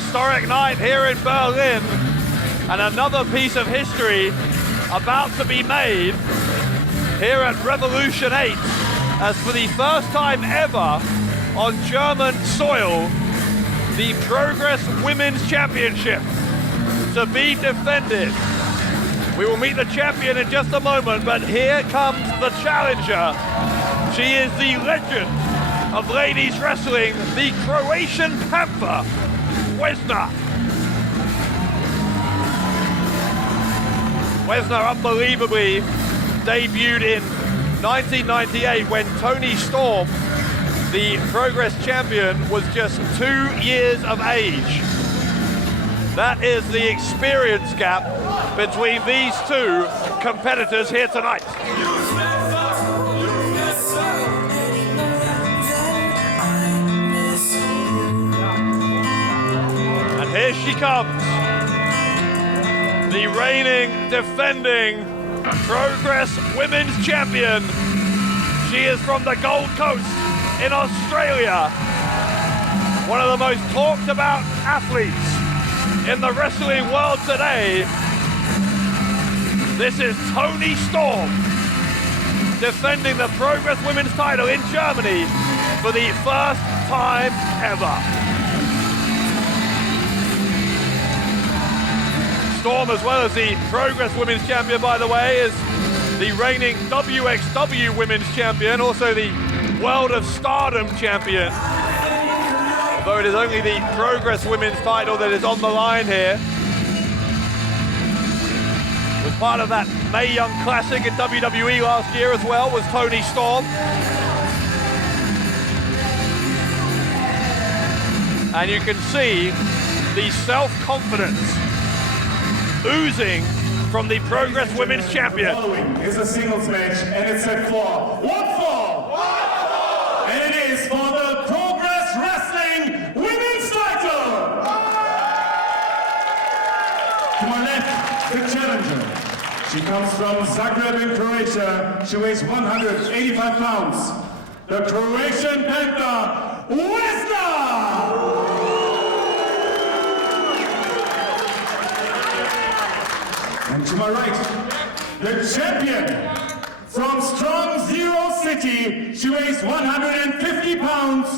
historic night here in Berlin, and another piece of history about to be made here at Revolution 8, as for the first time ever on German soil, the Progress Women's Championship to be defended. We will meet the champion in just a moment, but here comes the challenger. She is the legend of ladies wrestling, the Croatian Panther, Wesna. Wesna unbelievably debuted in 1998 when Toni Storm, the Progress champion, was just 2 years of age. That is the experience gap between these two competitors here tonight. And here she comes, the reigning, defending Progress Women's Champion. She is from the Gold Coast in Australia, one of the most talked about athletes in the wrestling world today. This is Toni Storm, defending the Progress Women's title in Germany for the first time ever. Storm, as well as the Progress Women's Champion, by the way, is the reigning WXW Women's Champion, also the World of Stardom Champion. Though it is only the Progress Women's title that is on the line here. Was part of that Mae Young Classic in WWE last year as well, was Toni Storm. And you can see the self-confidence oozing from the Progress Women's Champion. Following is a singles match, and it's set for one fall. And it is for the Progress Wrestling Women's title. To my left, the challenger. She comes from Zagreb in Croatia. She weighs 185 pounds. The Croatian Panther, Wesna! And to my right, the champion from Strong Zero City. She weighs 150 pounds,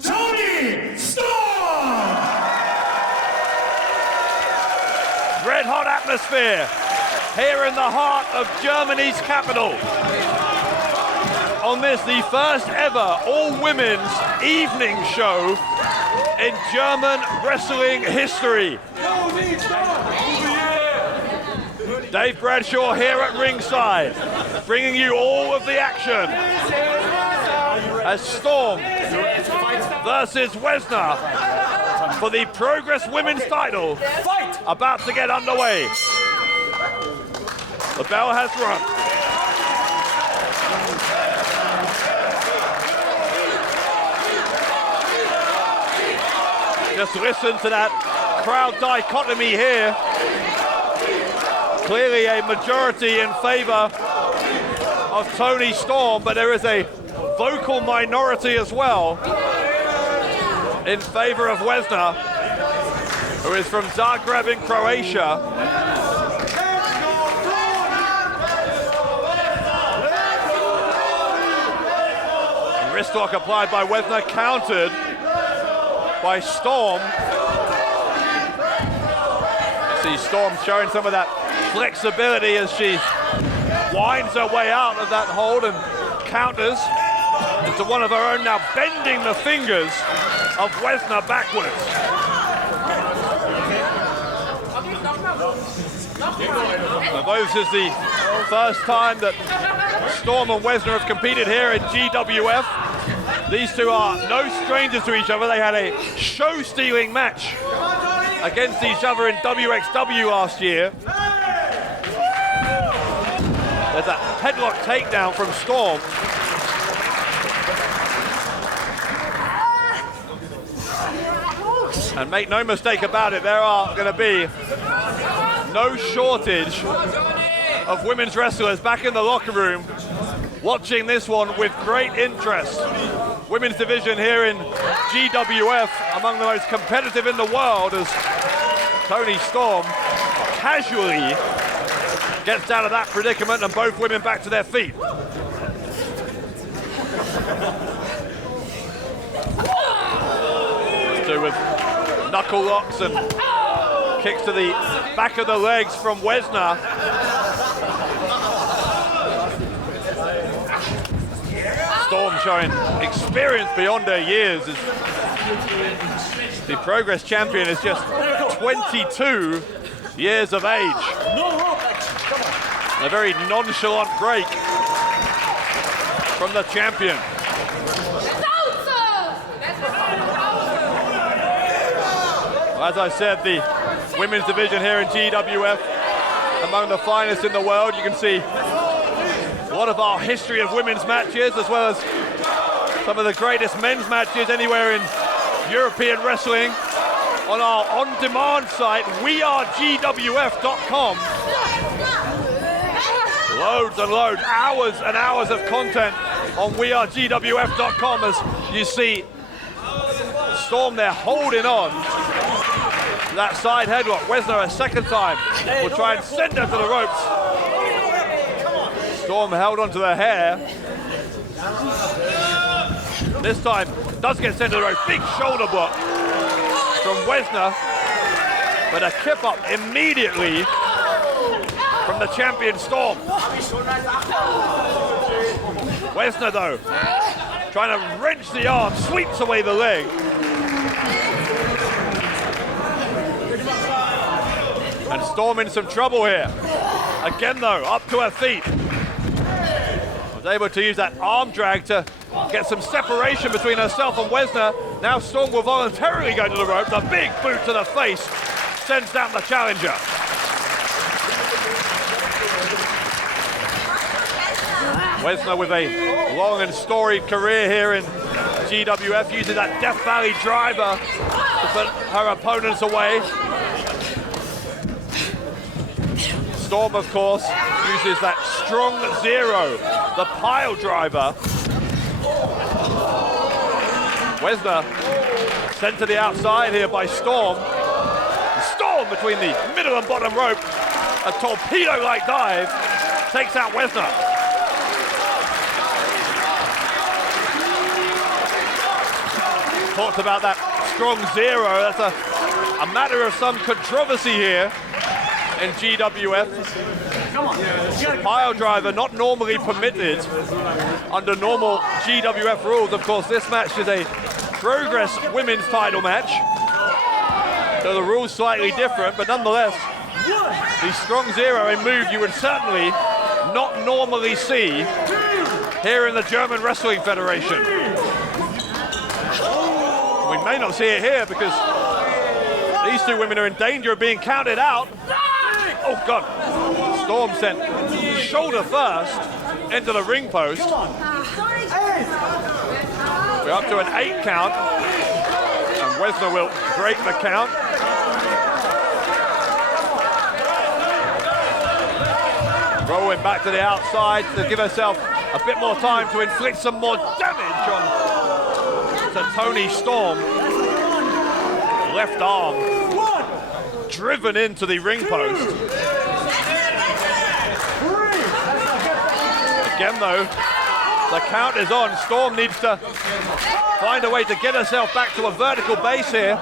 Toni Storm! Red hot atmosphere here in the heart of Germany's capital. On this, the first ever all-women's evening show in German wrestling history. Dave Bradshaw here at ringside, bringing you all of the action as Storm versus Wesna for the Progress Women's title about to get underway. The bell has rung. Just listen to that crowd dichotomy here. Clearly a majority in favor of Toni Storm, but there is a vocal minority as well in favor of Wesna, who is from Zagreb in Croatia. Wrist lock applied by Wesna, countered by Storm. See Storm showing some of that flexibility as she winds her way out of that hold and counters into one of her own, now bending the fingers of Wesna backwards. Now, this is the first time that Storm and Wesna have competed here in GWF. These two are no strangers to each other. They had a show-stealing match against each other in WXW last year. There's a headlock takedown from Storm. And make no mistake about it, there are going to be no shortage of women's wrestlers back in the locker room watching this one with great interest. women's division here in GWF, among the most competitive in the world, as Toni Storm casually gets out of that predicament and both women back to their feet. Do with knuckle locks and kicks to the back of the legs from Wesna. Storm showing experience beyond her years as the Progress champion is just 22 years of age. A very nonchalant break from the champion. As I said, the women's division here in GWF, among the finest in the world. You can see a lot of our history of women's matches, as well as some of the greatest men's matches anywhere in European wrestling on our on-demand site, wearegwf.com. Loads and loads, hours and hours of content on wearegwf.com, as you see Storm there holding on. That side headlock. Wesna a second time will try and send her to the ropes. Storm held onto the hair. This time does get sent to the ropes. Big shoulder block from Wesna, but a kip up immediately from the champion Storm. Wesna though, trying to wrench the arm, sweeps away the leg. And Storm in some trouble here. Again though, up to her feet. Was able to use that arm drag to get some separation between herself and Wesna. Now Storm will voluntarily go to the ropes. A big boot to the face sends down the challenger. Wesna with a long and storied career here in GWF, using that Death Valley driver to put her opponents away. Storm, of course, uses that strong zero, the pile driver. Wesna sent to the outside here by Storm. Storm between the middle and bottom rope. A torpedo-like dive takes out Wesna. Talked about that strong zero. That's a matter of some controversy here in GWF. Pile driver not normally permitted under normal GWF rules. Of course, this match is a Progress women's title match, so the rules slightly different, but nonetheless, the strong zero, a move you would certainly not normally see here in the German Wrestling Federation. We may not see it here because these two women are in danger of being counted out. Oh God, Storm sent shoulder first into the ring post. We're up to an 8 count, and Wesna will break the count. Rolling back to the outside to give herself a bit more time to inflict some more damage on to Toni Storm. Left arm driven into the ring post. Again though, the count is on. Storm needs to find a way to get herself back to a vertical base here.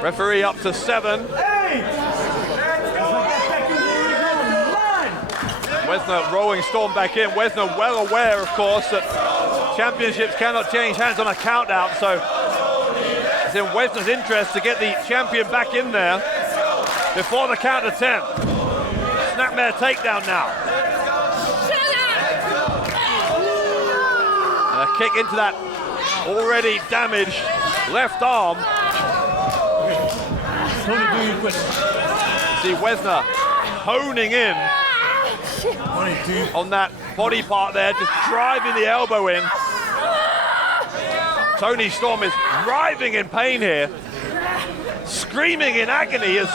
Referee up to 7. Wesna rolling Storm back in. Wesna well aware, of course, that championships cannot change hands on a count out, so it's in Wesna's interest to get the champion back in there before the count of 10. Snapmare takedown now. And a kick into that already damaged left arm. See Wesna honing in on that body part there, just driving the elbow in. Toni Storm is writhing in pain here, screaming in agony as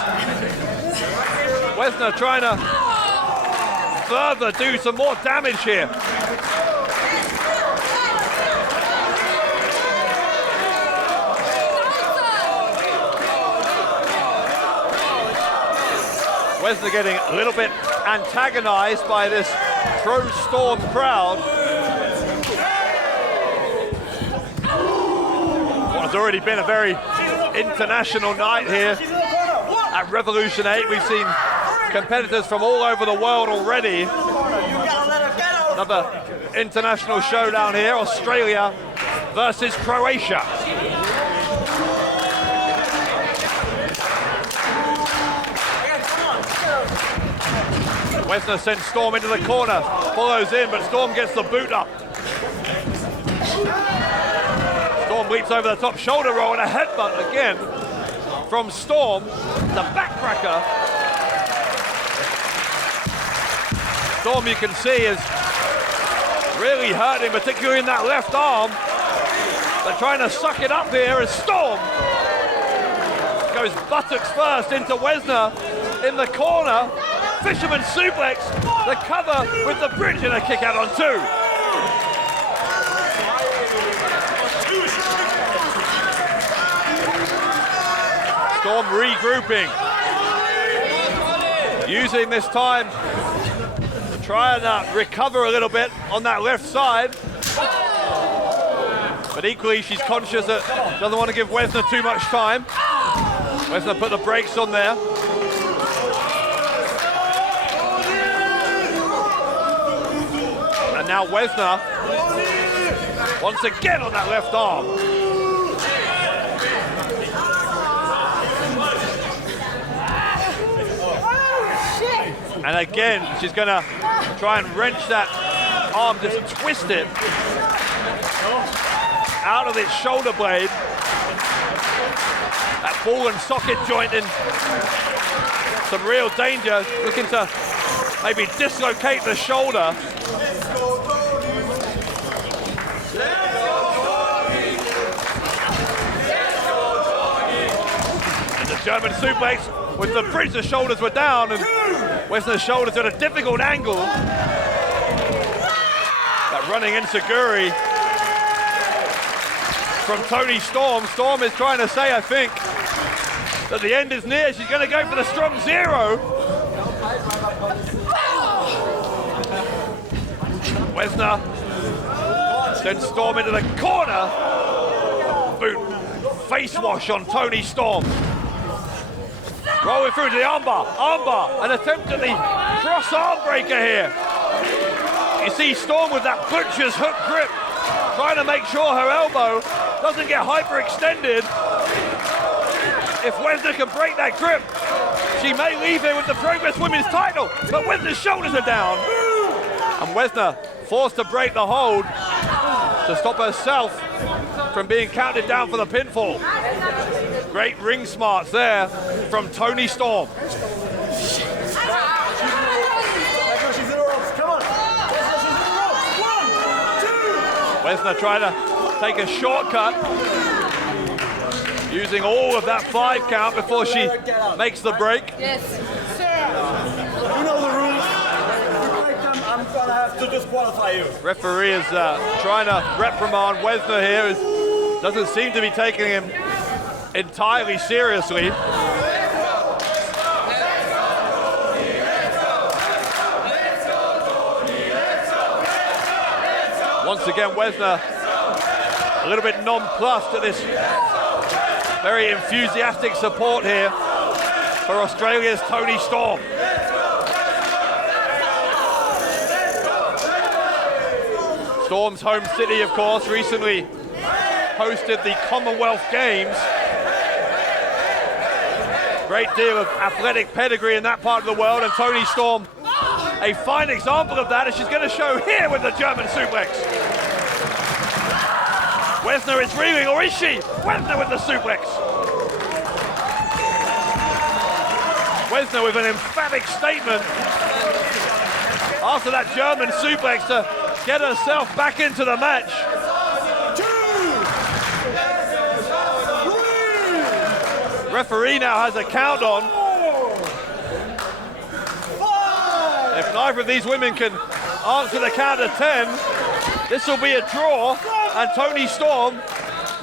Wesna trying to further do some more damage here. Wesna getting a little bit antagonized by this pro-Storm crowd. What has already been a very international night here at Revolution 8. We've seen competitors from all over the world already. Another international showdown here, Australia versus Croatia. Wesna sends Storm into the corner, follows in, but Storm gets the boot up. Storm leaps over the top, shoulder roll and a headbutt again from Storm, the backcracker. Storm, you can see, is really hurting, particularly in that left arm. They're trying to suck it up here as Storm goes buttocks first into Wesna in the corner. Fisherman suplex, the cover with the bridge and a kick out on 2. Storm regrouping, using this time to try and recover a little bit on that left side. But equally, she's conscious that she doesn't want to give Wesna too much time. Wesna put the brakes on there. And now Wesna, once again on that left arm. And again, she's gonna try and wrench that arm, just twist it out of its shoulder blade. That ball and socket joint in some real danger, looking to maybe dislocate the shoulder. And the German suplex with the bridge, the shoulders were down, and Wesna's shoulders at a difficult angle. That running enziguri from Toni Storm. Storm is trying to say, I think, that the end is near. She's going to go for the strong 0. Wesna sends Storm into the corner. Boot, face wash on Toni Storm. Rolling through to the armbar, an attempt at the cross arm breaker here. You see Storm with that butcher's hook grip, trying to make sure her elbow doesn't get hyperextended. If Wesna can break that grip, she may leave here with the Progress Women's title, but Wesna's shoulders are down. And Wesna forced to break the hold to stop herself from being counted down for the pinfall. Great ring smarts there from Toni Storm. Wesna trying to take a shortcut, using all of that 5 count before she makes the break. Yes, sir. You know the rules. If you break them, I'm gonna have to disqualify you. Referee is trying to reprimand Wesna here. Doesn't seem to be taking him entirely seriously. Once again, Wesna a little bit nonplussed at this very enthusiastic support here for Australia's Toni Storm. Storm's home city, of course, recently hosted the Commonwealth Games. Great deal of athletic pedigree in that part of the world, and Toni Storm, a fine example of that, as she's going to show here with the German suplex. Wesna is reeling, or is she? Wesna with the suplex. Wesna with an emphatic statement after that German suplex to get herself back into the match. 2, 3. Referee now has a count on. 5. If neither of these women can answer the count of 10, this will be a draw, and Toni Storm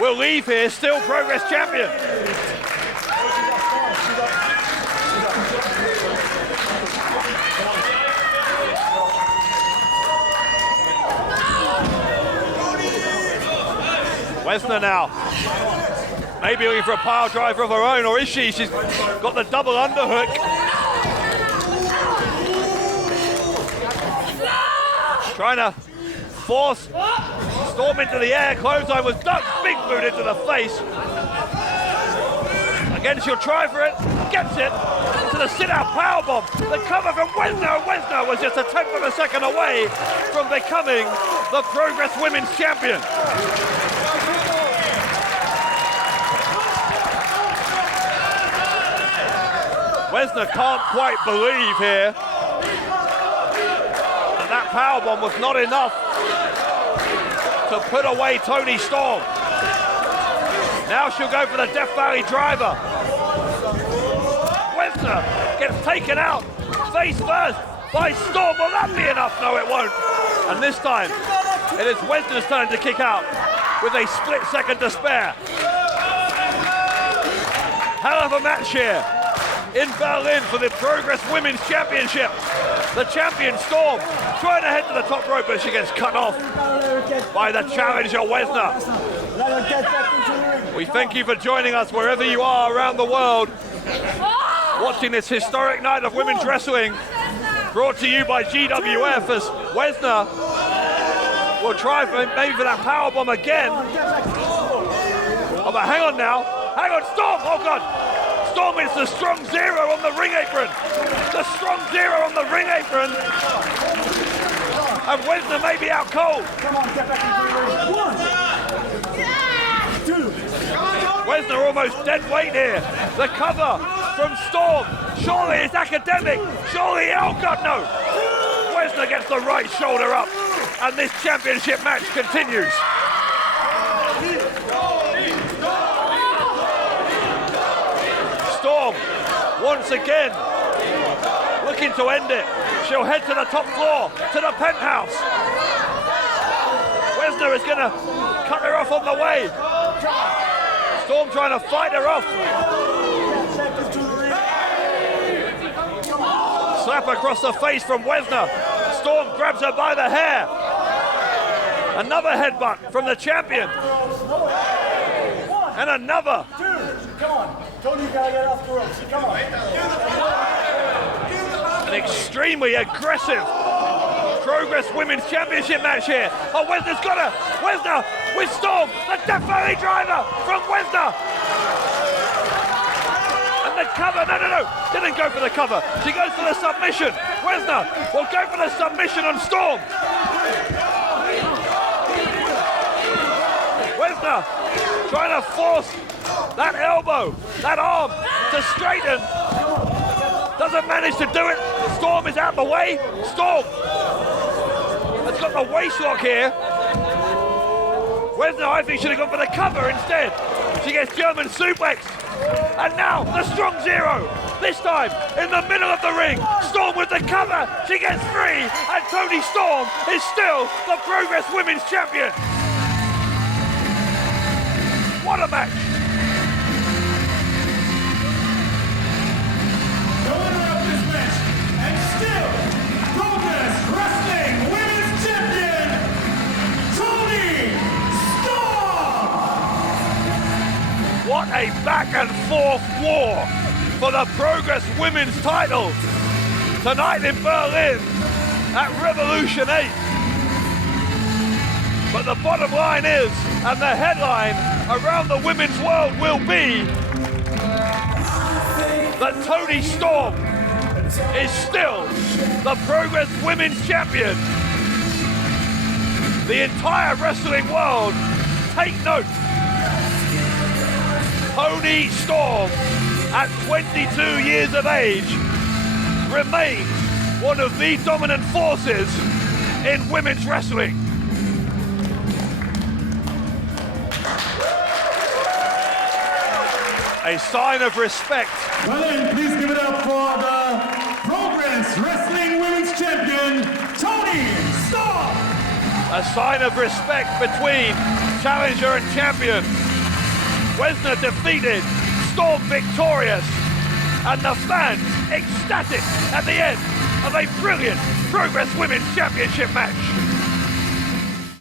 will leave here still Progress champion. Wesna now, maybe looking for a pile driver of her own, or is she? She's got the double underhook. Trying to force Storm into the air. Clothesline was ducked, big boot into the face. Again, she'll try for it, gets it to the sit-out powerbomb. The cover from Wesna. Wesna was just a tenth of a second away from becoming the Progress Women's Champion. Wesna can't quite believe here that powerbomb was not enough to put away Toni Storm. Now she'll go for the Death Valley driver. Wesna gets taken out face first by Storm. Will that be enough? No, it won't. And this time, it is Wesna's turn to kick out with a split second to spare. Hell of a match here in Berlin for the Progress Women's Championship. The champion Storm trying to head to the top rope, but she gets cut off by the challenger Wesna. We thank you for joining us wherever you are around the world, watching this historic night of women's wrestling, brought to you by GWF, as Wesna will try maybe for that powerbomb again. Oh, but hang on now. Hang on, Storm! Oh, God! Storm is the strong zero on the ring apron. The strong zero on the ring apron. And Wesna may be out cold. Come on, get back into the ring. 1, 2. Wesna almost dead weight here. The cover from Storm. Surely it's academic. Surely, oh God, no. Wesna gets the right shoulder up. And this championship match continues. Storm, once again, looking to end it. She'll head to the top floor, to the penthouse. Wesna is gonna cut her off on the way. Storm trying to fight her off. Slap across the face from Wesna. Storm grabs her by the hair. Another headbutt from the champion. And another. Come on, Toni, you gotta get off the ropes. Come on. An extremely aggressive Progress Women's Championship match here. Oh, Wesna's got her. Wesna with Storm. The Death Valley driver from Wesna. And the cover. No. Didn't go for the cover. She goes for the submission. Wesna will go for the submission on Storm. Wesna trying to force that elbow, that arm to straighten. Doesn't manage to do it. Storm is out the way. Storm has got the waist lock here. Wesna, I think, should have gone for the cover instead. She gets German suplexed. And now the strong zero. This time in the middle of the ring. Storm with the cover. She gets free. And Toni Storm is still the Progress Women's Champion. What a match. The winner of this match, and still Progress Wrestling Women's Champion, Toni Storm! What a back and forth war for the Progress Women's title tonight in Berlin at Revolution 8. But the bottom line is, and the headline around the women's world will be, that Toni Storm is still the Progress Women's Champion. The entire wrestling world, take note. Toni Storm, at 22 years of age, remains one of the dominant forces in women's wrestling. A sign of respect. Well then, please give it up for the Progress Wrestling Women's Champion. A sign of respect between challenger and champion. Wesna defeated, Storm victorious, and the fans ecstatic at the end of a brilliant Progress Women's Championship match.